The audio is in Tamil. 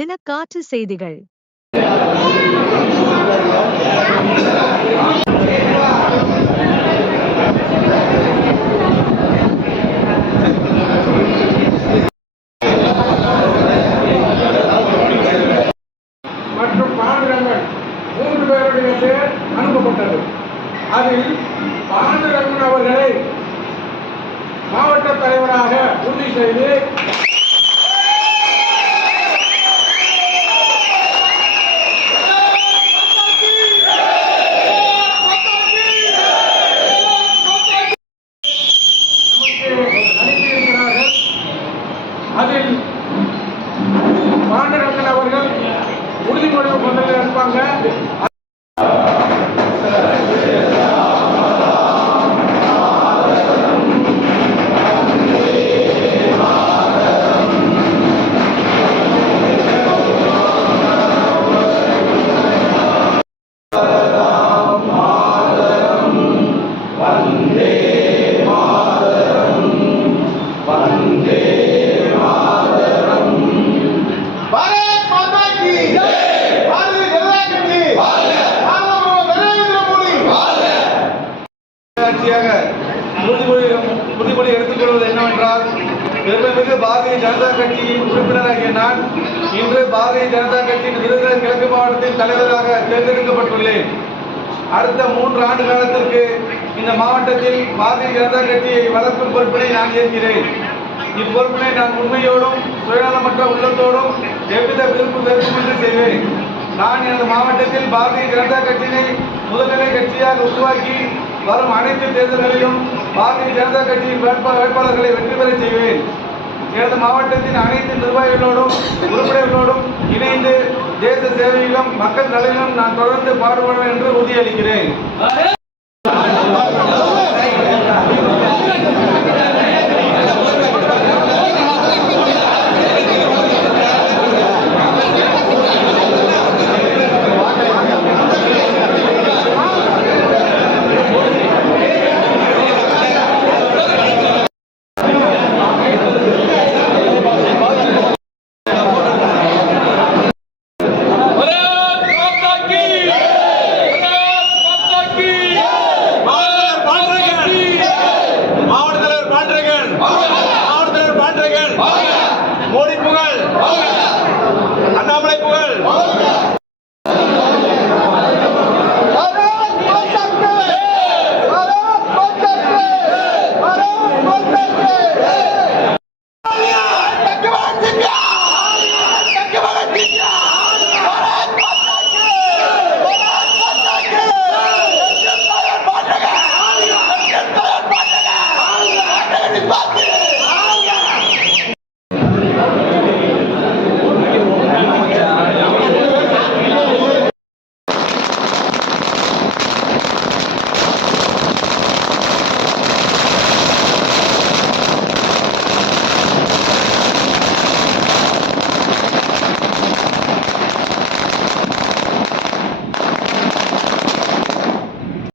தினக்காற்று செய்திகள். மற்றும் பாண்டுரங்கன் மூன்று பேருடைய பெயர் அனுப்பப்பட்டது. அதில் பாண்டுரங்கன் அவர்களை மாவட்ட தலைவராக உறுதி செய்து அதில் பாண்டுரங்கன் உறுதிமொழி உறுதிமொழி எடுத்துக்கொள்வது என்னவென்றால் பெருமைமிகு பாரதிய ஜனதா கட்சியின் உறுப்பினராகிய நான் இன்று பாரதிய ஜனதா கட்சியின் விருதுநகர் கிழக்கு மாவட்டத்தின் தலைவராக தேர்ந்தெடுக்கப்பட்டுள்ளேன் அடுத்த மூன்று ஆண்டு காலத்திற்கு இந்த மாவட்டத்தில் பாரதிய ஜனதா கட்சியை வளர்க்கும் பொறுப்பினை நான் ஏற்கிறேன் இப்பொறுப்பினை நான் உண்மையோடும் சுயநலமற்ற உள்ளத்தோடும் எவ்வித விருப்பு செய்வேன். நான் எனது மாவட்டத்தில் பாரதிய ஜனதா கட்சியினை முதல்நிலை கட்சியாக உருவாக்கி வரும் அனைத்து தேர்தல்களிலும் பாரதிய ஜனதா கட்சியின் வேட்பா வேட்பாளர்களை வெற்றி பெற செய்வேன். எனது மாவட்டத்தின் அனைத்து நிர்வாகிகளோடும் உறுப்பினர்களோடும் இணைந்து தேச சேவையிலும் மக்கள் நலனிலும் நான் தொடர்ந்து பாடுபடுவேன் என்று உறுதியளிக்கிறேன்.